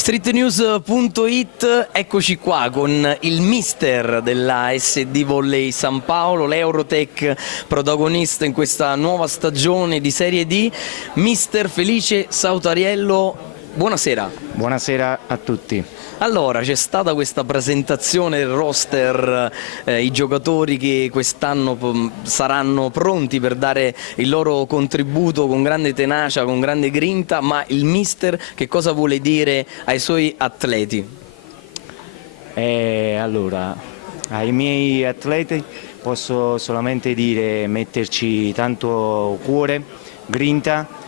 Streetnews.it, eccoci qua con il mister della SD Volley San Paolo, l'Eurotech protagonista in questa nuova stagione di Serie D, mister Felice Sautariello. Buonasera. Buonasera a tutti. Allora, c'è stata questa presentazione del roster, i giocatori che quest'anno saranno pronti per dare il loro contributo con grande tenacia, con grande grinta, ma il mister che cosa vuole dire ai suoi atleti? Allora, ai miei atleti posso solamente dire metterci tanto cuore, grinta,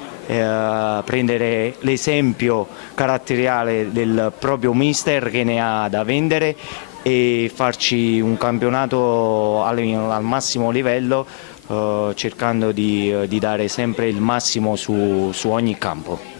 prendere l'esempio caratteriale del proprio mister che ne ha da vendere e farci un campionato al massimo livello, cercando di dare sempre il massimo su ogni campo.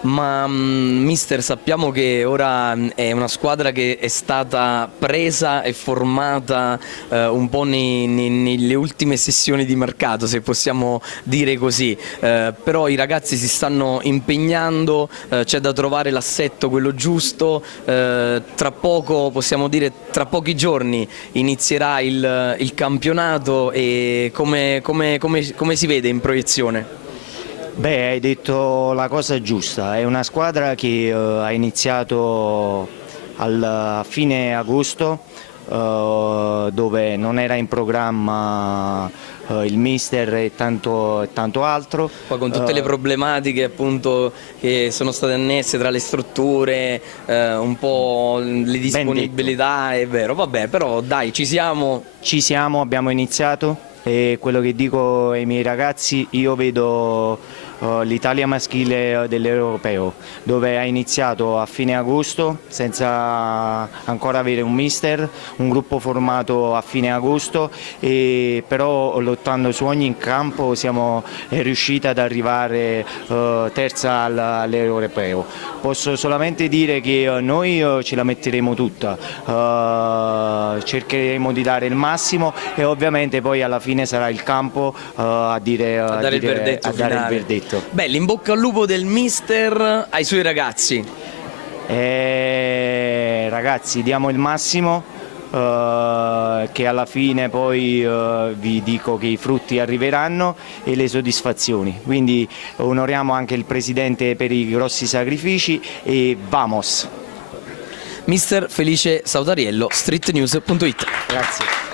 Ma mister, sappiamo che ora è una squadra che è stata presa e formata un po' nelle ultime sessioni di mercato, se possiamo dire così, però i ragazzi si stanno impegnando, c'è da trovare l'assetto quello giusto, tra poco, possiamo dire tra pochi giorni inizierà il campionato e come si vede in proiezione? Beh, hai detto la cosa giusta, è una squadra che ha iniziato a fine agosto, dove non era in programma il mister e tanto altro. Poi con tutte le problematiche appunto che sono state annesse tra le strutture, un po' le disponibilità, è vero, vabbè, però dai, ci siamo. Ci siamo, abbiamo iniziato e quello che dico ai miei ragazzi, io vedo l'Italia maschile dell'Europeo, dove ha iniziato a fine agosto senza ancora avere un mister, un gruppo formato a fine agosto, e però lottando su ogni campo siamo riusciti ad arrivare terza all'Europeo. Posso solamente dire che noi ce la metteremo tutta, cercheremo di dare il massimo e ovviamente poi alla fine sarà il campo a dare il verdetto. Beh, in bocca al lupo del mister ai suoi ragazzi. Ragazzi, diamo il massimo, che alla fine poi vi dico che i frutti arriveranno e le soddisfazioni, quindi onoriamo anche il presidente per i grossi sacrifici e vamos! Mister Felice Sautariello, streetnews.it. Grazie.